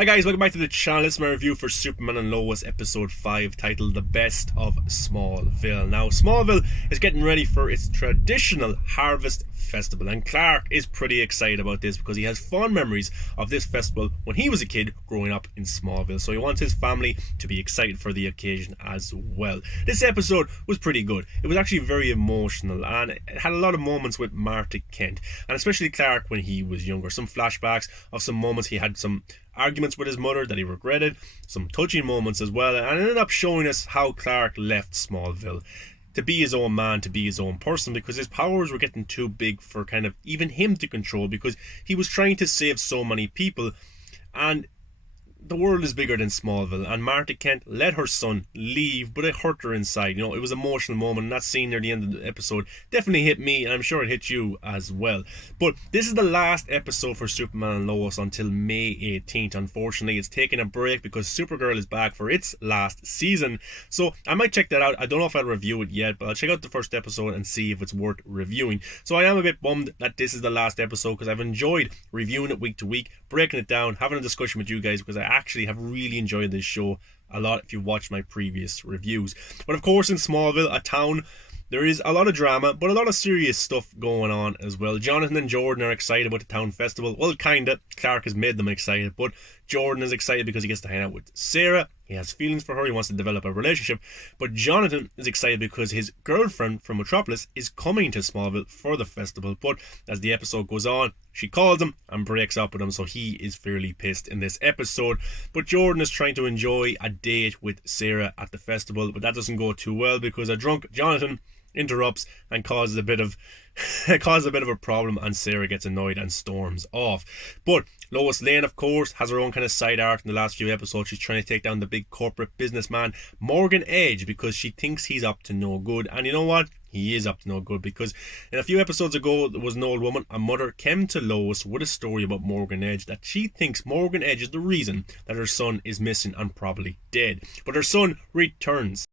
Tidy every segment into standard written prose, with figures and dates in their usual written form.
Hi guys, welcome back to the channel. This is my review for Superman and Lois episode 5 titled The Best of Smallville. Now, Smallville is getting ready for its traditional Harvest Festival, and Clark is pretty excited about this because he has fond memories of this festival when he was a kid growing up in Smallville, so he wants his family to be excited for the occasion as well. This episode was pretty good. It was actually very emotional and it had a lot of moments with Martha Kent, and especially Clark when he was younger. Some flashbacks of some moments he had some arguments with his mother that he regretted, some touching moments as well, and it ended up showing us how Clark left Smallville to be his own man, to be his own person, because his powers were getting too big for kind of even him to control, because he was trying to save so many people, and the world is bigger than Smallville, and Martha Kent let her son leave, but it hurt her inside. You know, it was an emotional moment, and that scene near the end of the episode definitely hit me, and I'm sure it hit you as well. But this is the last episode for Superman and Lois until May 18th. Unfortunately, it's taking a break because Supergirl is back for its last season, so I might check that out. I don't know if I'll review it yet, but I'll check out the first episode and see if it's worth reviewing. So I am a bit bummed that this is the last episode, because I've enjoyed reviewing it week to week, breaking it down, having a discussion with you guys, because I actually have really enjoyed this show a lot if you've watched my previous reviews. But of course, in Smallville, a town, there is a lot of drama, but a lot of serious stuff going on as well. Jonathan and Jordan are excited about the town festival. Well, kinda. Clark has made them excited, but Jordan is excited because he gets to hang out with Sarah. He has feelings for her. He wants to develop a relationship. But Jonathan is excited because his girlfriend from Metropolis is coming to Smallville for the festival. But as the episode goes on, she calls him and breaks up with him, so he is fairly pissed in this episode. But Jordan is trying to enjoy a date with Sarah at the festival, but that doesn't go too well because a drunk Jonathan interrupts and causes a bit of a problem, and Sarah gets annoyed and storms off. But Lois Lane, of course, has her own kind of side arc in the last few episodes. She's trying to take down the big corporate businessman Morgan Edge because she thinks he's up to no good, and you know what? He is up to no good, because in a few episodes ago there was an old woman, a mother, came to Lois with a story about Morgan Edge, that she thinks Morgan Edge is the reason that her son is missing and probably dead. But her son returns.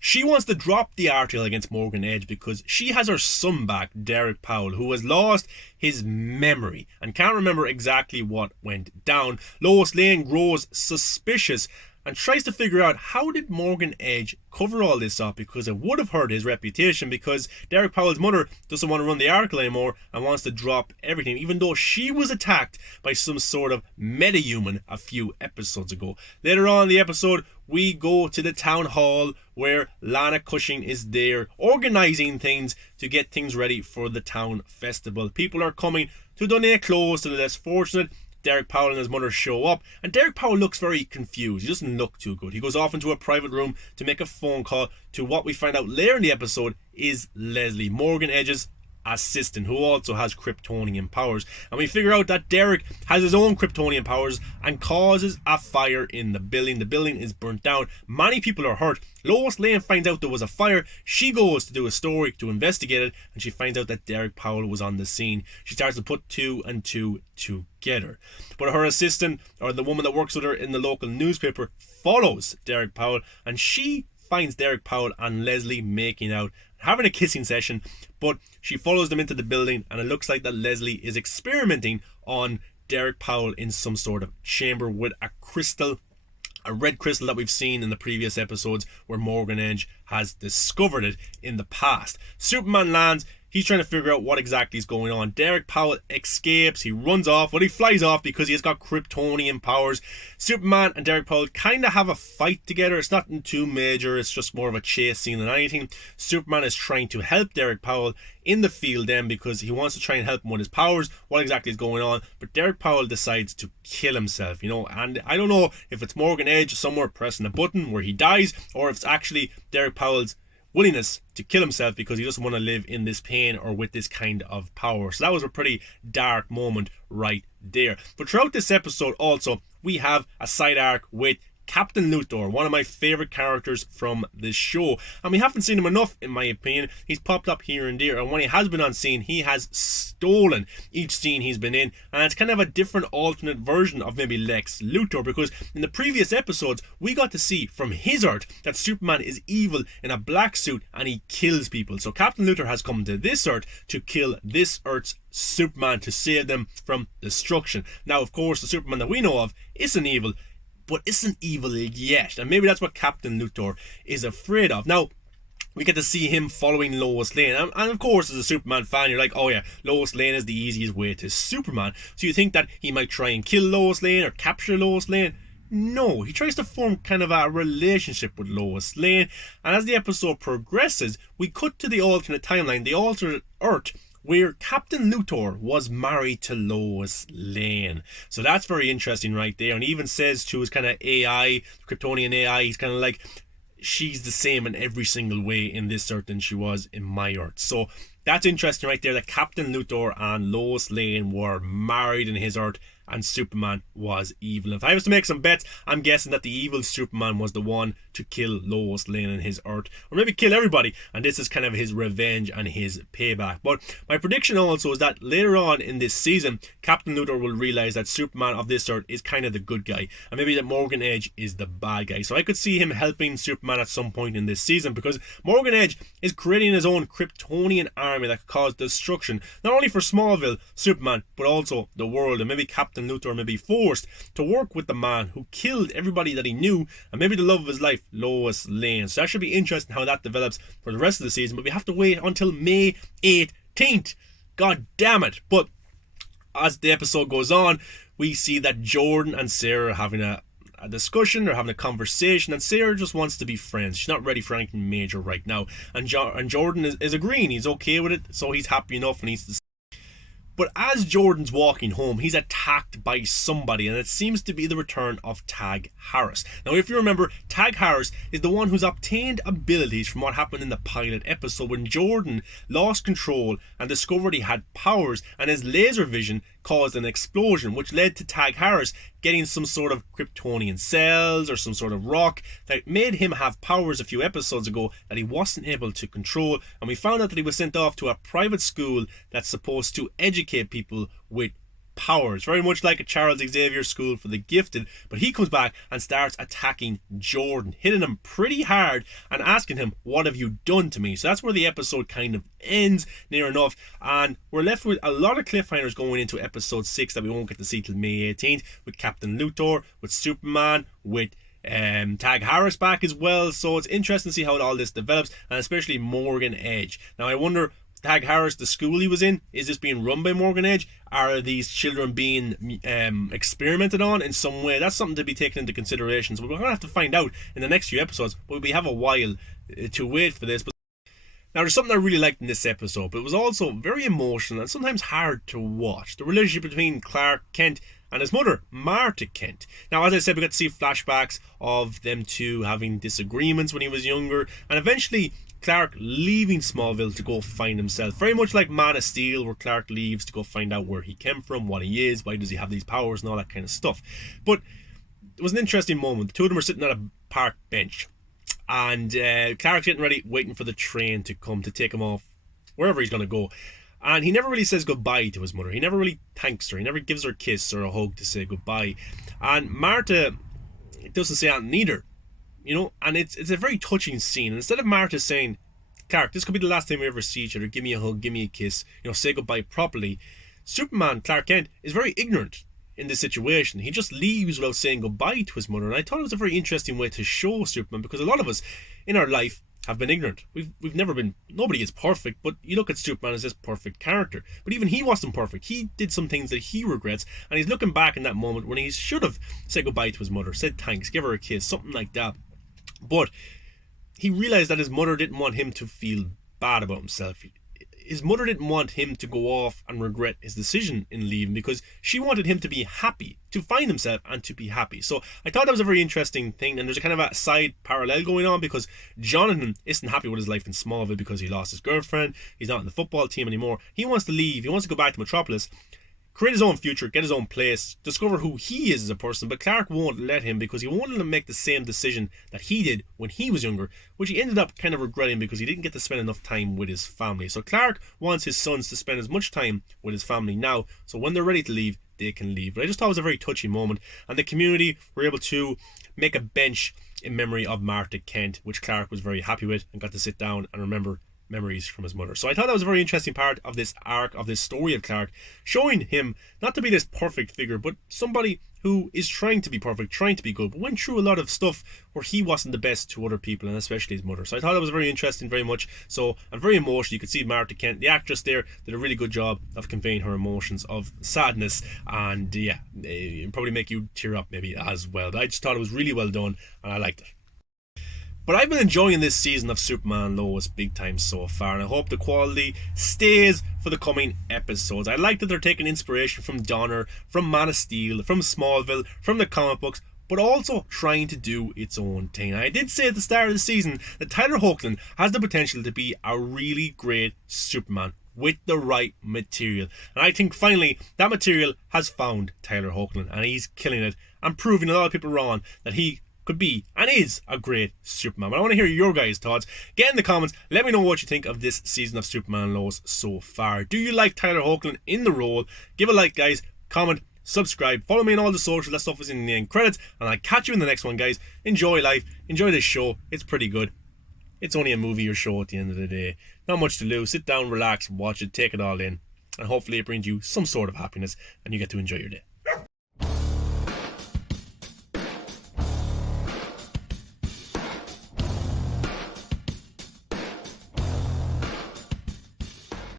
She wants to drop the article against Morgan Edge because she has her son back, Derek Powell, who has lost his memory and can't remember exactly what went down. Lois Lane grows suspicious and tries to figure out, how did Morgan Edge cover all this up, because it would have hurt his reputation, because Derek Powell's mother doesn't want to run the article anymore and wants to drop everything, even though she was attacked by some sort of metahuman a few episodes ago. Later on in the episode, we go to the town hall where Lana Cushing is there organising things to get things ready for the town festival. People are coming to donate clothes to the less fortunate. Derek Powell and his mother show up, and Derek Powell looks very confused. He doesn't look too good. He goes off into a private room to make a phone call to what we find out later in the episode is Leslie, Morgan Edge's assistant, who also has Kryptonian powers. And we figure out that Derek has his own Kryptonian powers and causes a fire in the building. The building is burnt down. Many people are hurt. Lois Lane finds out there was a fire. She goes to do a story to investigate it, and she finds out that Derek Powell was on the scene. She starts to put two and two together. But her assistant, or the woman that works with her in the local newspaper, follows Derek Powell, and she finds Derek Powell and Leslie making out, having a kissing session, but she follows them into the building, and it looks like that Leslie is experimenting on Derek Powell in some sort of chamber with a crystal, a red crystal that we've seen in the previous episodes where Morgan Edge has discovered it in the past. Superman lands. He's trying to figure out what exactly is going on. Derek Powell escapes. He runs off. Well, he flies off because he has got Kryptonian powers. Superman and Derek Powell kind of have a fight together. It's nothing too major. It's just more of a chase scene than anything. Superman is trying to help Derek Powell in the field then, because he wants to try and help him with his powers. What exactly is going on? But Derek Powell decides to kill himself, you know, and I don't know if it's Morgan Edge somewhere pressing a button where he dies, or if it's actually Derek Powell's willingness to kill himself because he doesn't want to live in this pain or with this kind of power. So that was a pretty dark moment right there. But throughout this episode also, we have a side arc with Captain Luthor, one of my favourite characters from this show. And we haven't seen him enough, in my opinion. He's popped up here and there, and when he has been on scene, he has stolen each scene he's been in. And it's kind of a different alternate version of maybe Lex Luthor, because in the previous episodes, we got to see from his Earth that Superman is evil in a black suit and he kills people. So Captain Luthor has come to this Earth to kill this Earth's Superman, to save them from destruction. Now, of course, the Superman that we know of isn't evil, but isn't evil yet. And maybe that's what Captain Luthor is afraid of. Now, we get to see him following Lois Lane. And of course, as a Superman fan, you're like, oh yeah, Lois Lane is the easiest way to Superman. So you think that he might try and kill Lois Lane or capture Lois Lane. No, he tries to form kind of a relationship with Lois Lane. And as the episode progresses, we cut to the alternate timeline, the alternate Earth, where Captain Luthor was married to Lois Lane. So that's very interesting right there. And he even says to his kind of AI, Kryptonian AI, he's kind of like, she's the same in every single way in this Earth than she was in my Earth. So that's interesting right there, that Captain Luthor and Lois Lane were married in his Earth and Superman was evil. If I was to make some bets, I'm guessing that the evil Superman was the one to kill Lois Lane in his Earth, or maybe kill everybody, and this is kind of his revenge and his payback. But my prediction also is that later on in this season, Captain Luthor will realise that Superman of this Earth is kind of the good guy, and maybe that Morgan Edge is the bad guy. So I could see him helping Superman at some point in this season, because Morgan Edge is creating his own Kryptonian army that could cause destruction, not only for Smallville, Superman, but also the world. And maybe Captain Luthor may be forced to work with the man who killed everybody that he knew, and maybe the love of his life, Lois Lane. So that should be interesting how that develops for the rest of the season, but we have to wait until May 18th. God damn it. But as the episode goes on, we see that Jordan and Sarah are having a discussion, they're having a conversation, and Sarah just wants to be friends. She's not ready for anything major right now, and Jordan is agreeing. He's okay with it, so he's happy enough, and he's. But as Jordan's walking home, he's attacked by somebody, and it seems to be the return of Tag Harris. Now, if you remember, Tag Harris is the one who's obtained abilities from what happened in the pilot episode when Jordan lost control and discovered he had powers, and his laser vision caused an explosion, which led to Tag Harris getting some sort of Kryptonian cells or some sort of rock that made him have powers a few episodes ago that he wasn't able to control. And we found out that he was sent off to a private school that's supposed to educate people with powers, very much like a Charles Xavier school for the gifted. But he comes back and starts attacking Jordan, hitting him pretty hard and asking him, what have you done to me? So that's where the episode kind of ends, near enough, and we're left with a lot of cliffhangers going into episode 6 that we won't get to see till May 18th, with Captain Luthor, with Superman, with Tag Harris back as well. So it's interesting to see how all this develops, and especially Morgan Edge. Now I wonder, Tag Harris, the school he was in, is this being run by Morgan Edge? Are these children being experimented on in some way? That's something to be taken into consideration. So we're going to have to find out in the next few episodes, but we have a while to wait for this. But now, there's something I really liked in this episode, but it was also very emotional and sometimes hard to watch. The relationship between Clark Kent and his mother, Martha Kent. Now, as I said, we got to see flashbacks of them two having disagreements when he was younger, and eventually Clark leaving Smallville to go find himself. Very much like Man of Steel, where Clark leaves to go find out where he came from, what he is, why does he have these powers, and all that kind of stuff. But it was an interesting moment. The two of them were sitting on a park bench, and Clark's getting ready, waiting for the train to come to take him off wherever he's going to go. And he never really says goodbye to his mother. He never really thanks her. He never gives her a kiss or a hug to say goodbye. And Martha doesn't say anything either. You know, and it's a very touching scene. And instead of Martha saying, Clark, this could be the last time we ever see each other, give me a hug, give me a kiss, you know, say goodbye properly, Superman, Clark Kent, is very ignorant in this situation. He just leaves without saying goodbye to his mother. And I thought it was a very interesting way to show Superman, because a lot of us in our life have been ignorant. We've never been, nobody is perfect, but you look at Superman as this perfect character. But even he wasn't perfect. He did some things that he regrets, and he's looking back in that moment when he should have said goodbye to his mother, said thanks, give her a kiss, something like that. But he realized that his mother didn't want him to feel bad about himself. His mother didn't want him to go off and regret his decision in leaving, because she wanted him to be happy, to find himself and to be happy. So I thought that was a very interesting thing, and there's a kind of a side parallel going on, because Jonathan isn't happy with his life in Smallville because he lost his girlfriend, he's not in the football team anymore. He wants to leave, he wants to go back to Metropolis. create his own future, get his own place, discover who he is as a person. But Clark won't let him, because he won't let him make the same decision that he did when he was younger, which he ended up kind of regretting because he didn't get to spend enough time with his family. So Clark wants his sons to spend as much time with his family now, so when they're ready to leave, they can leave. But I just thought it was a very touching moment, and the community were able to make a bench in memory of Martha Kent, which Clark was very happy with, and got to sit down and remember memories from his mother. So I thought that was a very interesting part of this arc, of this story of Clark, showing him not to be this perfect figure, but somebody who is trying to be perfect, trying to be good, but went through a lot of stuff where he wasn't the best to other people, and especially his mother. So I thought that was very interesting, very much so, and very emotional. You could see Martha Kent, the actress there, did a really good job of conveying her emotions of sadness, and yeah, it'd probably make you tear up maybe as well. But I just thought it was really well done, and I liked it. But I've been enjoying this season of Superman and Lois big time so far, and I hope the quality stays for the coming episodes. I like that they're taking inspiration from Donner, from Man of Steel, from Smallville, from the comic books, but also trying to do its own thing. I did say at the start of the season that Tyler Hoechlin has the potential to be a really great Superman with the right material. And I think finally that material has found Tyler Hoechlin, and he's killing it and proving a lot of people wrong that he could be and is a great Superman. But I want to hear your guys' thoughts. Get in the comments, let me know what you think of this season of Superman and Lois so far. Do you like Tyler Hoechlin in the role? Give a like, guys, comment, subscribe, follow me on all the socials. That stuff is in the end credits, and I'll catch you in the next one, guys. Enjoy life, enjoy this show, it's pretty good. It's only a movie or show at the end of the day. Not much to lose. Sit down, relax, watch it, take it all in, and hopefully it brings you some sort of happiness and you get to enjoy your day.